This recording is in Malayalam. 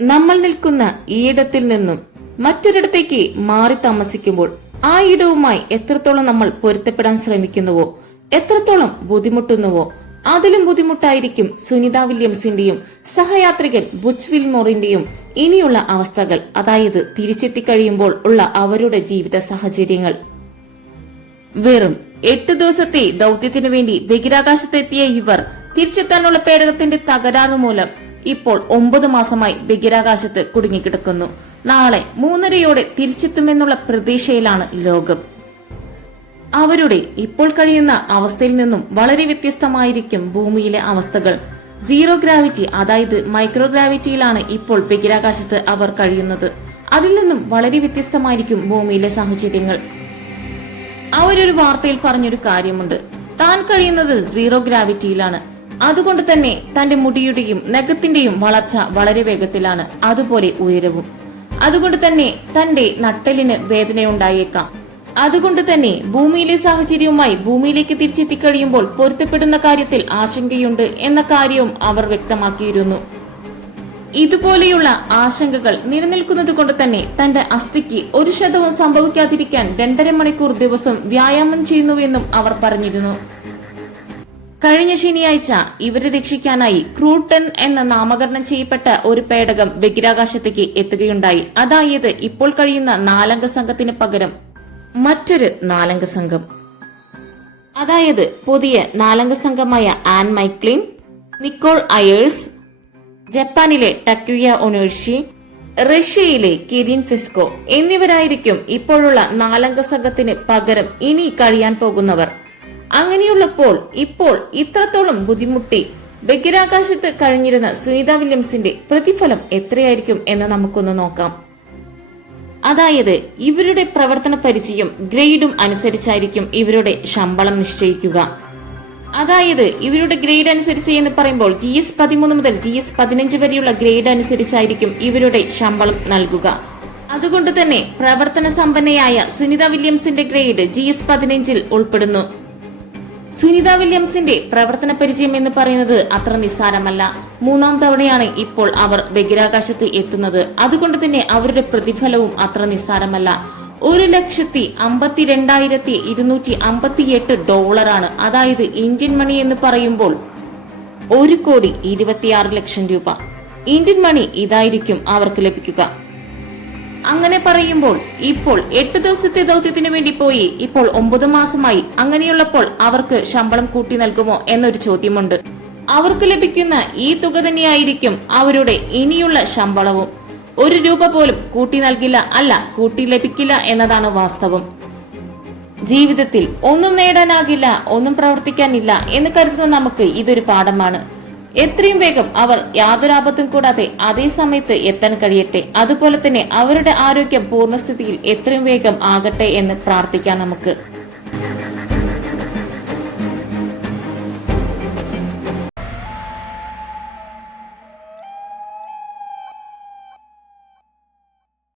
നമ്മൾ നിൽക്കുന്ന ഈയിടത്തിൽ നിന്നും മറ്റൊരിടത്തേക്ക് മാറി താമസിക്കുമ്പോൾ ആ ഇടവുമായി എത്രത്തോളം നമ്മൾ പൊരുത്തപ്പെടാൻ ശ്രമിക്കുന്നുവോ എത്രത്തോളം ബുദ്ധിമുട്ടുന്നുവോ അതിലും ബുദ്ധിമുട്ടായിരിക്കും സുനിത വില്യംസിന്റെയും സഹയാത്രികൻ ബുച്ച് വിൽമോറിന്റെയും ഇനിയുള്ള അവസ്ഥകൾ അതായത് തിരിച്ചെത്തി കഴിയുമ്പോൾ ഉള്ള അവരുടെ ജീവിത സാഹചര്യങ്ങൾ. വെറും എട്ട് ദിവസത്തെ ദൗത്യത്തിനു വേണ്ടി ബഹിരാകാശത്തെത്തിയ ഇവർ തിരിച്ചെത്താനുള്ള പേടകത്തിന്റെ തകരാറ് മൂലം ഇപ്പോൾ ഒമ്പത് മാസമായി ബഹിരാകാശത്ത് കുടുങ്ങിക്കിടക്കുന്നു. നാളെ മൂന്നരയോടെ തിരിച്ചെത്തുമെന്നുള്ള പ്രതീക്ഷയിലാണ് ലോകം. അവരുടെ ഇപ്പോൾ കഴിയുന്ന അവസ്ഥയിൽ നിന്നും വളരെ വ്യത്യസ്തമായിരിക്കും ഭൂമിയിലെ അവസ്ഥകൾ. സീറോ ഗ്രാവിറ്റി അതായത് മൈക്രോ ഗ്രാവിറ്റിയിലാണ് ഇപ്പോൾ ബഹിരാകാശത്ത് അവർ കഴിയുന്നത്. അതിൽ നിന്നും വളരെ വ്യത്യസ്തമായിരിക്കും ഭൂമിയിലെ സാഹചര്യങ്ങൾ. അവരൊരു വാർത്തയിൽ പറഞ്ഞൊരു കാര്യമുണ്ട്. താൻ കഴിയുന്നത് സീറോ ഗ്രാവിറ്റിയിലാണ്. അതുകൊണ്ട് തന്നെ തന്റെ മുടിയുടെയും നഖത്തിന്റെയും വളർച്ച വളരെ വേഗത്തിലാണ്. അതുപോലെ ഉയരവും. അതുകൊണ്ട് തന്നെ തന്റെ നട്ടലിന് വേദനയുണ്ടായേക്കാം. അതുകൊണ്ട് തന്നെ ഭൂമിയിലെ സാഹചര്യവുമായി ഭൂമിയിലേക്ക് തിരിച്ചെത്തിക്കഴിയുമ്പോൾ പൊരുത്തപ്പെടുന്ന കാര്യത്തിൽ ആശങ്കയുണ്ട് എന്ന കാര്യവും അവർ വ്യക്തമാക്കിയിരുന്നു. ഇതുപോലെയുള്ള ആശങ്കകൾ നിലനിൽക്കുന്നത് കൊണ്ട് തന്നെ തന്റെ അസ്ഥിക്ക് ഒരു ശതവും സംഭവിക്കാതിരിക്കാൻ രണ്ടര മണിക്കൂർ ദിവസം വ്യായാമം ചെയ്യുന്നുവെന്നും അവർ പറഞ്ഞിരുന്നു. കഴിഞ്ഞ ശനിയാഴ്ച ഇവരെ രക്ഷിക്കാനായി ക്രൂട്ടൺ എന്ന നാമകരണം ചെയ്യപ്പെട്ട ഒരു പേടകം ബഹിരാകാശത്തേക്ക് എത്തുകയുണ്ടായി. അതായത് ഇപ്പോൾ കഴിയുന്ന നാലംഗ സംഘത്തിന് പകരം മറ്റൊരു നാലംഗ സംഘം. അതായത് പുതിയ നാലംഗ സംഘമായ ആൻ മൈക്ലിൻ നിക്കോൾ അയേഴ്സ് ജപ്പാനിലെ ടക്യുയ ഒനോഷി റഷ്യയിലെ കിരിൻ ഫിസ്കോ എന്നിവരായിരിക്കും ഇപ്പോഴുള്ള നാലംഗ സംഘത്തിന് പകരം ഇനി കഴിയാൻ പോകുന്നവർ. അങ്ങനെയുള്ളപ്പോൾ ഇപ്പോൾ ഇത്രത്തോളം ബുദ്ധിമുട്ടി. ബഹിരാകാശത്ത് കഴിഞ്ഞിരുന്ന സുനിത വില്യംസിന്റെ പ്രതിഫലം എത്രയായിരിക്കും എന്ന് നമുക്കൊന്ന് നോക്കാം. അതായത് ഇവരുടെ പ്രവർത്തന പരിചയം ഗ്രേഡും അനുസരിച്ചായിരിക്കും ഇവരുടെ ശമ്പളം നിശ്ചയിക്കുക. അതായത് ഇവരുടെ ഗ്രേഡ് അനുസരിച്ച് എന്ന് പറയുമ്പോൾ ജി എസ് പതിമൂന്ന് മുതൽ ജി എസ് പതിനഞ്ച് വരെയുള്ള ഗ്രേഡ് അനുസരിച്ചായിരിക്കും ഇവരുടെ ശമ്പളം നൽകുക. അതുകൊണ്ട് തന്നെ പ്രവർത്തന സമ്പന്നയായ സുനിത വില്യംസിന്റെ ഗ്രേഡ് ജി എസ് പതിനഞ്ചിൽ ഉൾപ്പെടുന്നു. സുനിത വില്യംസിന്റെ പ്രവർത്തന പരിചയം എന്ന് പറയുന്നത് അത്ര നിസ്സാരമല്ല. മൂന്നാം തവണയാണ് ഇപ്പോൾ അവർ ബഹിരാകാശത്ത് എത്തുന്നത്. അതുകൊണ്ട് തന്നെ അവരുടെ പ്രതിഫലവും അത്ര നിസ്സാരമല്ല. ഒരു ലക്ഷത്തി അമ്പത്തിരണ്ടായിരത്തി ഇരുന്നൂറ്റി അമ്പത്തിയെട്ട് ഡോളറാണ്. അതായത് ഇന്ത്യൻ മണി എന്ന് പറയുമ്പോൾ ഒരു കോടി ഇരുപത്തിയാറ് ലക്ഷം രൂപ. ഇന്ത്യൻ മണി ഇതായിരിക്കും അവർക്ക് ലഭിക്കുക. അങ്ങനെ പറയുമ്പോൾ ഇപ്പോൾ എട്ട് ദിവസത്തെ ദൗത്യത്തിനു വേണ്ടി പോയി ഇപ്പോൾ ഒമ്പത് മാസമായി. അങ്ങനെയുള്ളപ്പോൾ അവർക്ക് ശമ്പളം കൂട്ടി നൽകുമോ എന്നൊരു ചോദ്യമുണ്ട്. അവർക്ക് ലഭിക്കുന്ന ഈ തുക തന്നെയായിരിക്കും അവരുടെ ഇനിയുള്ള ശമ്പളവും. ഒരു രൂപ പോലും കൂട്ടി നൽകില്ല അല്ല കൂട്ടി ലഭിക്കില്ല എന്നതാണ് വാസ്തവം. ജീവിതത്തിൽ ഒന്നും നേടാനാകില്ല ഒന്നും പ്രവർത്തിക്കാനില്ല എന്ന് കരുതുന്ന നമുക്ക് ഇതൊരു പാഠമാണ്. എത്രയും വേഗം അവർ യാതൊരാപത്തും കൂടാതെ അതേ സമയത്ത് എത്താൻ കഴിയട്ടെ. അതുപോലെ തന്നെ അവരുടെ ആരോഗ്യം പൂർണസ്ഥിതിയിൽ എത്രയും വേഗം ആകട്ടെ എന്ന് പ്രാർത്ഥിക്കാം നമുക്ക്.